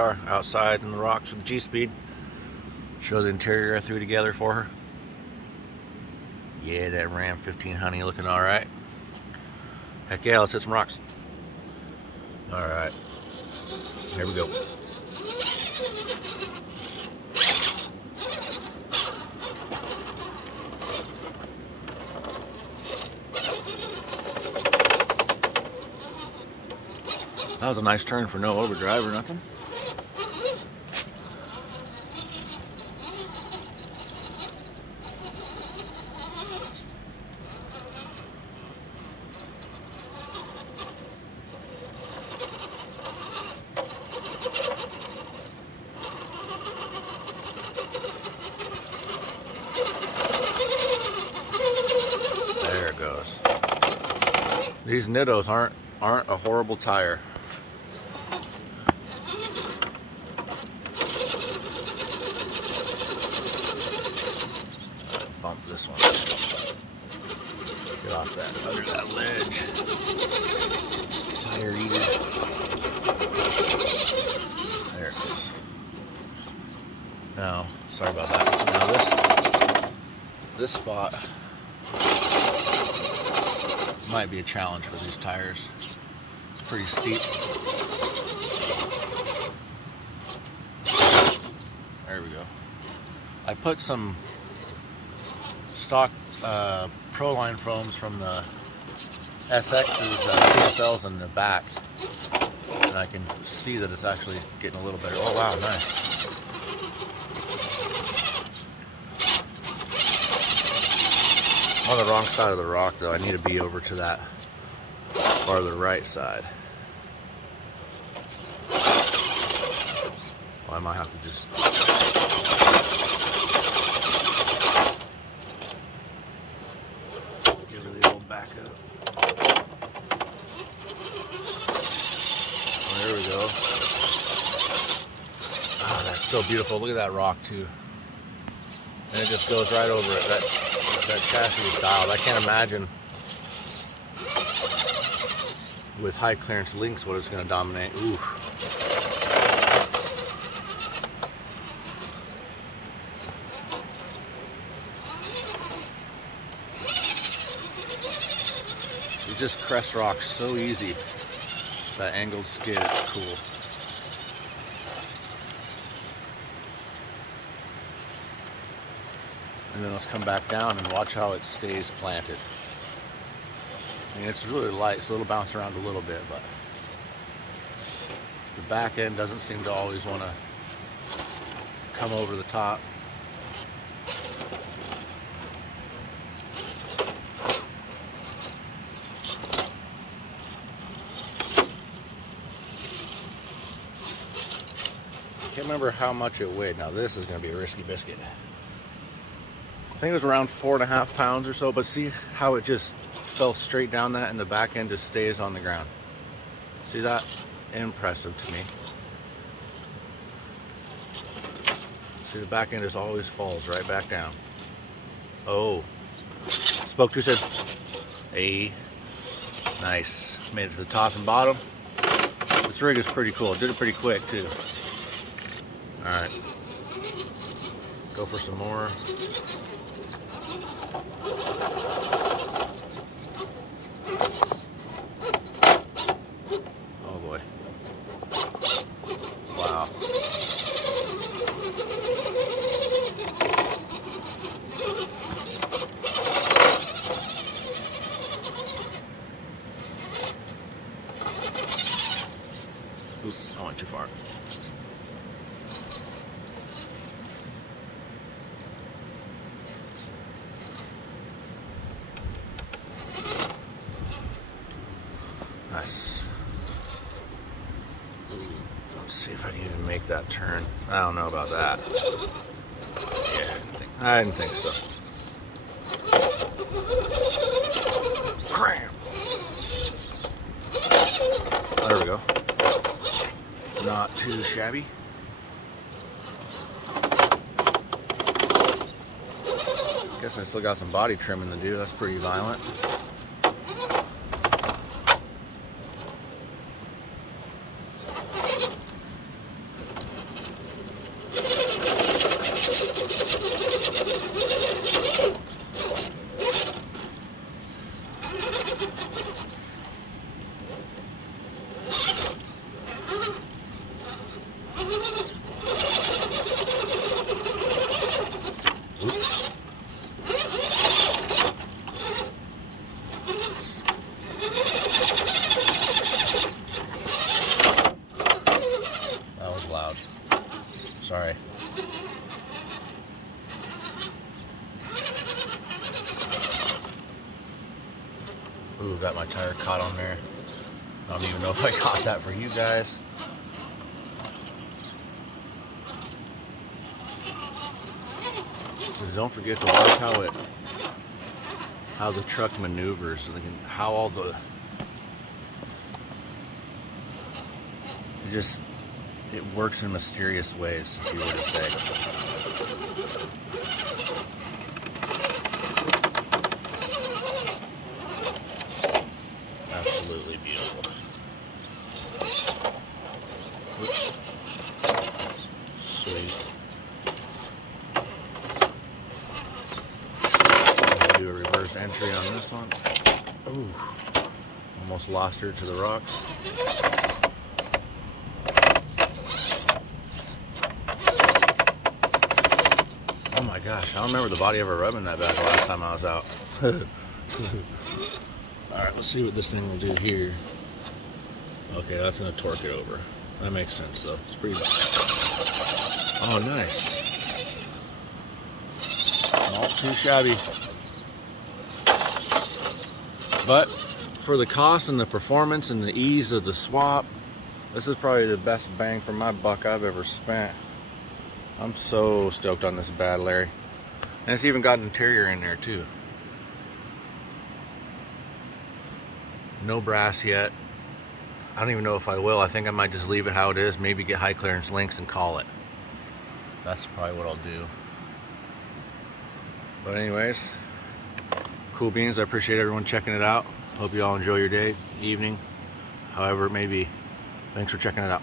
are outside in the rocks with the Gspeed. Show the interior I threw together for her. Yeah, that Ram 15 honey looking all right. Heck yeah, let's hit some rocks. All right, here we go. That was a nice turn for no overdrive or nothing. There it goes. These Nittos aren't a horrible tire. Bump this one. Get off that, under that ledge. Tire eater. There it is. Now, sorry about that. Now this spot might be a challenge for these tires. It's pretty steep. There we go. I put some stock Proline foams from the SX's PSLs in the back, and I can see that it's actually getting a little better. Oh wow, nice. I'm on the wrong side of the rock though. I need to be over to that farther right side. Well, I might have to just back up. Oh, there we go. Oh, that's so beautiful. Look at that rock too. And it just goes right over it. That chassis is dialed. I can't imagine with high clearance links what it's going to dominate. Ooh. You just crest rocks so easy. That angled skid, it's cool. And then let's come back down and watch how it stays planted. I mean, it's really light, so it'll bounce around a little bit, but the back end doesn't seem to always want to come over the top. Can't remember how much it weighed. Now this is going to be a risky biscuit. I think it was around 4.5 pounds or so, but see how it just fell straight down that and the back end just stays on the ground. See that? Impressive to me. See, the back end just always falls right back down. Oh, spoke too soon. Hey, nice. Made it to the top and bottom. This rig is pretty cool. Did it pretty quick too. All right, go for some more. Oh boy. Wow. Oops, I went too far. Nice. Let's see if I can even make that turn. I don't know about that. Yeah, I didn't think so. Cram. There we go. Not too shabby. Guess I still got some body trimming to do. That's pretty violent. Ooh, got my tire caught on there. I don't even know if I caught that for you guys. Just don't forget to watch how the truck maneuvers, and how all the it works in mysterious ways, if you were to say. Absolutely beautiful. Oops. Sweet. Do a reverse entry on this one. Ooh. Almost lost her to the rocks. Oh my gosh, I don't remember the body ever rubbing that back the last time I was out. Alright, let's see what this thing will do here. Okay, that's going to torque it over. That makes sense though. It's pretty... Oh, nice. Not too shabby. But for the cost and the performance and the ease of the swap, this is probably the best bang for my buck I've ever spent. I'm so stoked on this Bad Larry. And it's even got an interior in there too. No brass yet. I don't even know if I will. I think I might just leave it how it is. Maybe get high clearance links and call it. That's probably what I'll do. But anyways, cool beans. I appreciate everyone checking it out. Hope you all enjoy your day, evening, however it may be. Thanks for checking it out.